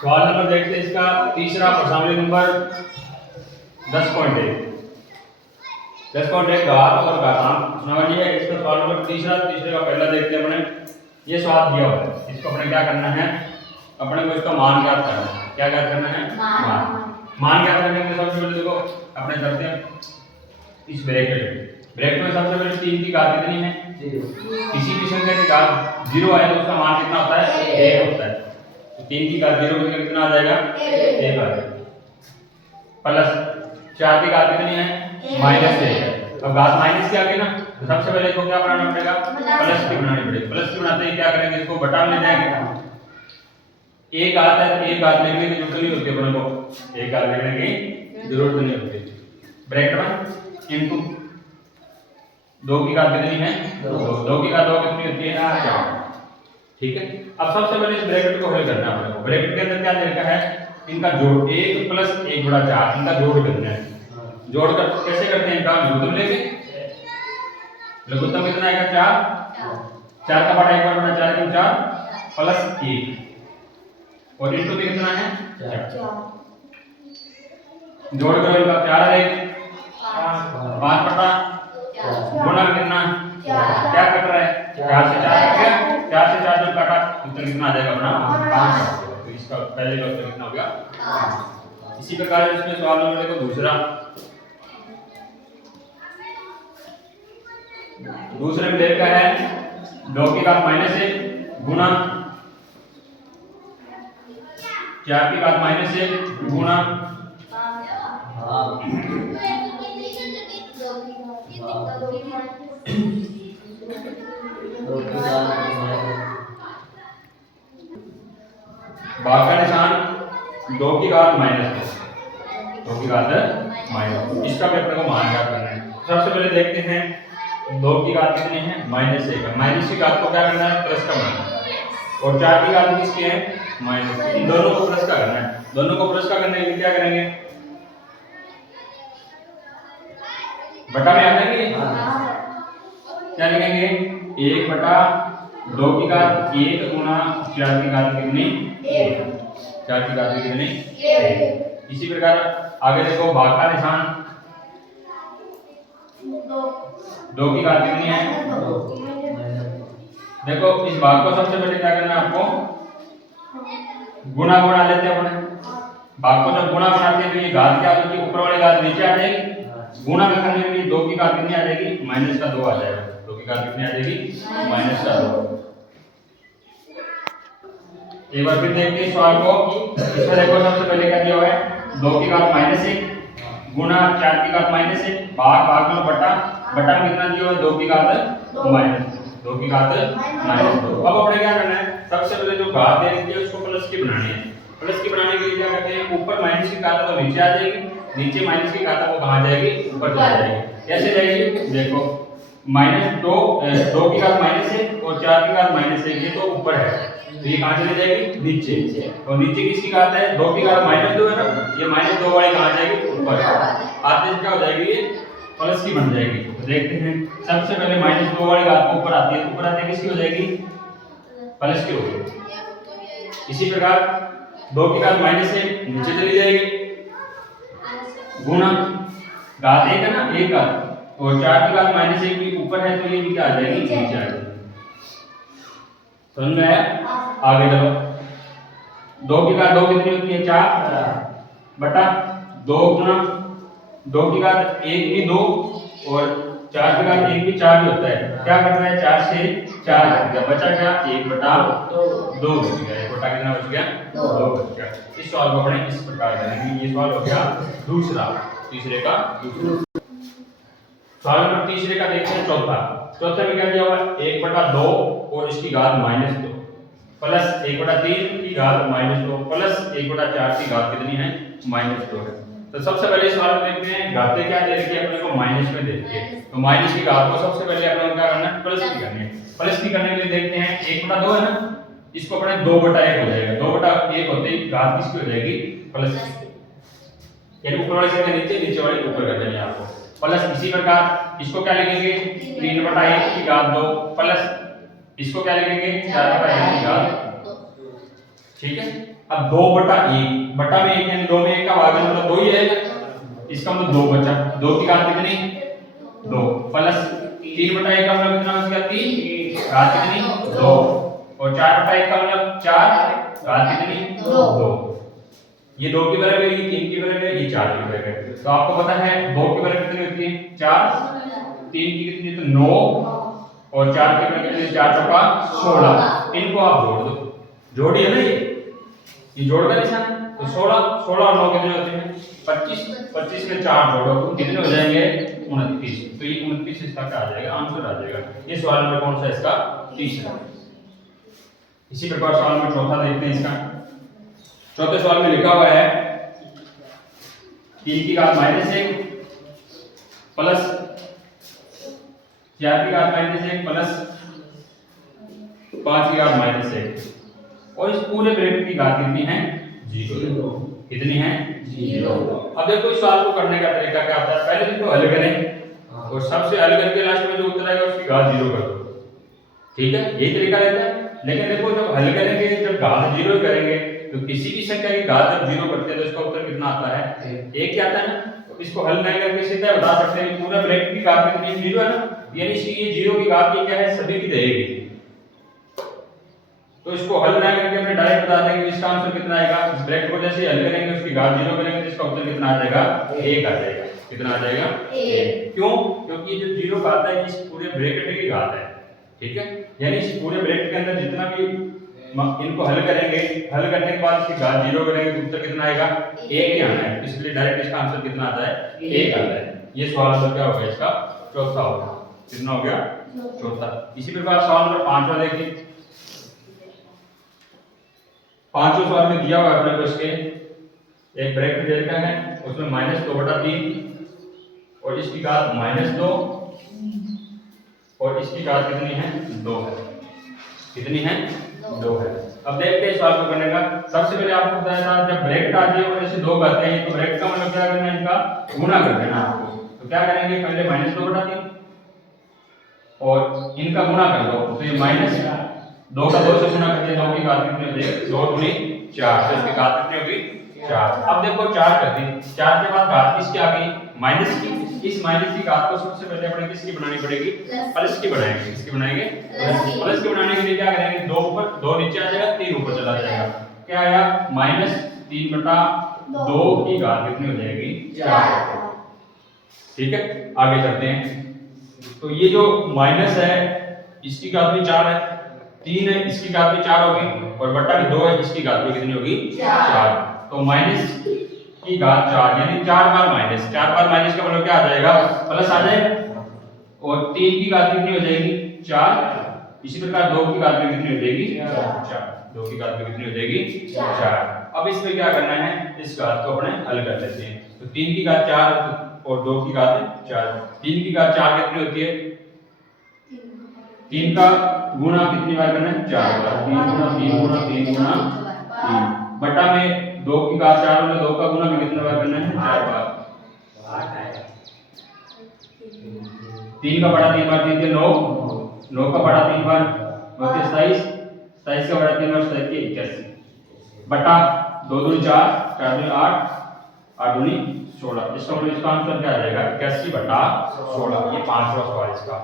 सवाल नंबर देखते हैं इसका तीसरा प्रश्नावली नंबर 10.1 10.1 घात और घातांक प्रश्नावली है। इसका सवाल नंबर तीसरे का पहला देखते हैं अपने। ये सवाल दिया हुआ है, इसको अपने क्या करना है, अपने को इसका मान ज्ञात करना है। क्या ज्ञात करना है? मान ज्ञात करने के लिए सबसे पहले देखो अपने करते हैं इस ब्रैकेट में सबसे पहले 3 की घात कितनी है? 0। किसी भी संख्या की घात 0 आए तो उसका मान कितना होता है? 1 होता है। तो 3 की घात 0 बचकर कितना आ जाएगा? 1 आ जाएगा। प्लस 4 की घात कितनी है? -1 है। अब घात माइनस की आ गई ना, तो सबसे पहले इसको क्या बनाना पड़ेगा? प्लस की बनानी पड़ेगी। प्लस की बनाते ही क्या करेंगे, इसको बटा में ले जाएंगे। एक घात है तो एक घात लिखने की जरूरत नहीं होती अपने को, एक घात लिखने की जरूरत नहीं होती। ब्रैकेट में इनटू 2 की घात कितनी है? 2 की घात 2 कितनी होती है? 4। ठीक है। अब सबसे पहले इस ब्रैकेट को हल करना है अपने को। ब्रैकेट के अंदर क्या लिखा है? इनका जोड़ 1 + 1/4 इनका जोड़ करना है। जोड़कर कैसे करते हैं? इनका लघुत्तम लेंगे। लघुत्तम कितना आएगा? 4। 4 का बटा 1/4 क्यों? 4 प्लस 1 और इनटू में कितना है? 4। जोड़कर इनका 4 आएगा 5/4 गुणा कितना? क्या कट रहा है? 4 से 4 कट गया। 4 से 4 जब काटा उत्तर कितना आ जाएगा अपना? 5। तो इसका पहले का उत्तर कितना हो गया? 5। इसी प्रकार इसमें सवाल नंबर देखो दूसरे में देखा है 2 की घात -1 गुणा 4 की घात -1 गुणा भाग का निशान 2 की घात -2 2 की घात -2 इसका भी अपने को मान ज्ञात करना है। सबसे पहले देखते हैं 2 की घात कितनी है? -1 है। माइनस की घात को क्या करना है? प्लस का बनाना है। और 4 की घात किसकी है? माइनस। इन दोनों को प्लस का करना है। दोनों को प्लस का करने के लिए क्या करेंगे? बटा में आ जाएंगे। क्या लिखेंगे? 1/2 की घात 1 गुणा 4 की घात कितनी? 1। 4 की घात कितनी? 1। इसी प्रकार आगे देखो भाग का निशान 2 की घात कितनी है? 2। देखो इस भाग को सबसे पहले क्या करना है आपको? गुणा बना लेते हैं अपने। भाग को जब गुणा बनाते हैं तो ये घात क्या होगी? ऊपर वाली घात नीचे आ जाएगी। गुणा में करने के लिए 2 की घात कितनी आ जाएगी? -2 आ जाएगा। 2 की घात कितनी आ जाएगी? -2। एक बार फिर देखते हैं सवाल को। इसमें देखो सबसे पहले क्या दिया हुआ है? 2 की घात -1 गुणा 4 की घात -1 भाग में बटा में कितना दिया हुआ है? 2 की घात -2 2 की घात -2। अब अपने क्या करना है? सबसे पहले जो घात दे रखी है उसको प्लस की बनानी है। प्लस की बनाने के लिए क्या करते हैं? ऊपर माइनस की घात तो नीचे आ जाएगी, नीचे माइनस की घात वो कहां जाएगी? ऊपर चली जाएगी। कैसे जाएगी? देखो -2 की घात -1 और 4 की घात -1 ये तो ऊपर है, तो ये कहां चली जाएगी? नीचे। और नीचे किसकी घात है? 2 की घात -2 है ना, ये -2 वाली कहां जाएगी? ऊपर। आते क्या हो जाएगी? ये प्लस की बन जाएगी। तो देखते हैं सबसे पहले -2 वाली घात को ऊपर आती है, ऊपर आते किसकी हो जाएगी? प्लस की होगी। इसी प्रकार 2 की घात -1 नीचे चली जाएगी गुणा घात 1 है ना, 1 घात और 4 की घात -1 भी ऊपर है तो ये भी क्या आ जाएगी? नीचे आ जाएगी। समझ में आया? आगे चलो 2 की घात 2 कितनी होती है? 4 बटा 2 गुणा 2 की घात 1 भी 2 और 4 की घात 1 भी 4 ही होता है। क्या करना है? 4 से 4 कट गया, बचा क्या? 1/2 बच गया। 1 बटा कितना बच गया? 2 बच गया। इस सवाल को अपने इस प्रकार करेंगे। ये सवाल हो गया दूसरा, तीसरे का दूसरा। सवाल नंबर तीसरे का देखते हैं चौथे में क्या दिया हुआ है? 1/2 और इसकी घात -2 प्लस 1/3 की घात -2 प्लस 1/4 की घात कितनी है? -2 है। तो सबसे पहले सवाल में देखते हैं घातें क्या दे रखी है अपने को? माइनस में दे रखी है। तो माइनस की घात को सबसे पहले अपने को क्या करना है? प्लस की करनी है। प्लस की करने के लिए देखते हैं 1/2 है ना, इसको अपने 2/1 हो जाएगा। 2/1 होते ही घात किसकी हो जाएगी? प्लस की। यानी ऊपर वाली संख्या नीचे, नीचे वाली ऊपर कर देनी है आपको। प्लस इसी प्रकार इसको क्या लिखेंगे? 3/1 की घात 2 प्लस इसको क्या लिखेंगे? 4/1 की घात। ठीक है। अब 2/1, बटा में 1 यानी 2 में 1 का भाग मतलब 2 ही रहेगा, इसका मतलब 2 बचा। 2 की घात कितनी? 2 प्लस 3/1 का मतलब कितना बच गया? 3, घात कितनी? 2, और 4/1 का मतलब 4, घात कितनी? 2। ये 2 की बराबर है, ये 3 की बराबर है, ये 4 की बराबर है। तो आपको पता है 2 की बराबर कितनी होती है? 4, 3 की कितनी? तो 9, और 4 की बराबर कितनी? 4 चौका 16। इनको आप जोड़ दो, जोड़ी है ना ये जोड़ का निशान है। तो 16, 16 और 9 कितने होते हैं? 25, 25 में 4 जोड़ो तो कितने हो जाएंगे? 29। तो ये 29 इसका क्या आ जाएगा? आंसर आ जाएगा। ये सवाल नंबर कौन सा है इसका? तीसरा। इसी प्रकार सवाल नंबर चौथा देखते हैं इसका। चौथे सवाल में लिखा हुआ है 3 की घात -1 प्लस 4 की घात -1 प्लस 5 की घात -1, और इस पूरे ब्रैकेट की घात कितनी है? 0। कितनी है? 0। अब देखो इस सवाल को करने का तरीका क्या होता है? पहले इसको हल करें और सबसे हल करके लास्ट में जो उत्तर आएगा उसकी घात 0 कर दो, ठीक है? यही तरीका रहता है। लेकिन देखो जब हल करेंगे, जब घात 0 करेंगे तो किसी भी संख्या की घात जब 0 करते हैं तो इसका उत्तर कितना आता है? 1 ही आता है ना। तो इसको हल नहीं करके सीधा बता सकते हैं पूरा ब्रैकेट की घात कितनी है? 0 है ना, यानी इसकी ये 0 की घात ये क्या है? सभी की रहेगी। तो इसको हल ना करके हमने डायरेक्ट बता देंगे इसका आंसर कितना आएगा। इस ब्रैकेट को जैसे हल करेंगे उसकी घात 0 करेंगे तो इसका उत्तर कितना आ जाएगा? 1 आ जाएगा। कितना आ जाएगा? 1। क्यों? क्योंकि जो 0 घात है इस पूरे ब्रैकेट की घात है, ठीक है? यानी इस पूरे ब्रैकेट के अंदर जितना भी इनको हल करेंगे, हल करने के बाद इसकी घात 0 करेंगे तो उत्तर कितना आएगा? 1 ही आना है। इसलिए डायरेक्ट इसका आंसर कितना आता है? 1 आता है। ये सवाल नंबर क्या हो गया? इसका चौथा हो गया। कितना हो गया? चौथा। इसी प्रकार सवाल नंबर 5वां देखिए। पांचवें सवाल में दिया हुआ है अपने को इसके एक ब्रैकेट दे रखा है, उसमें -2/3 और इसकी घात -2 और इसकी घात कितनी है? 2 है। कितनी है? 2 है। अब देखते हैं सवाल को करने का। सबसे पहले आपको बताया था जब ब्रैकेट आ जाए और ऐसे 2 घातें हैं तो ब्रैकेट का मतलब क्या करना है? इनका गुणा कर देना आपको। तो क्या करेंगे? पहले -2/3 और इनका गुणा कर दो तो ये -2 का 2 से गुणा करते हैं, 2 की घात कितनी हो जाएगी? 2 दूनी 4, तो इसकी घात कितनी होगी? 4। अब देखो 4 कर दी, 4 के बाद घात किसकी आ गई? माइनस की। इस माइनस की घात को सबसे पहले अपने किसकी बनानी पड़ेगी? प्लस की बनाएंगे। किसकी बनाएंगे? प्लस की बनाने के लिए क्या करेंगे? 2 ऊपर 2 नीचे आ जाएगा, 3 ऊपर चला जाएगा। क्या आया? -3/2 की घात कितनी हो जाएगी? 4। ठीक है, आगे चलते हैं। तो ये जो माइनस है इसकी घात भी 4 है, 3 है इसकी घात भी 4 होगी, और बटा में 2 है इसकी घात भी कितनी होगी? 4। तो माइनस की घात 4 यानी 4 बार माइनस, 4 बार माइनस का मतलब क्या आ जाएगा? प्लस आ जाएगा। और 3 की घात कितनी हो जाएगी? 4। इसी प्रकार 2 की घात भी कितनी हो जाएगी? 4। 2 की घात भी कितनी हो जाएगी? 4। अब इसमें क्या करना है? इस घात को अपने हल कर लेते हैं। तो 3 की घात 4 और 2 की घात 4। 3 की घात 4 कितनी होती है? 3 का गुणा कितनी बार करना है? 4 बार। 3 गुणा 3 गुणा 3 गुणा 3 बटा में 2 की घात 4 वाले 2 का गुणा भी कितनी बार करना है? 4 बार। 3 का बड़ा 3 बार 3 के 9, 9 का बड़ा 3 बार 9 के 27, 27 का बड़ा 3 बार 27 के 81 बटा 2 दूनी 4, 4 दूनी 8, 8 दूनी 16। इसका मतलब इसका आंसर क्या आ जाएगा? 81/16। ये 5वां सवाल इसका।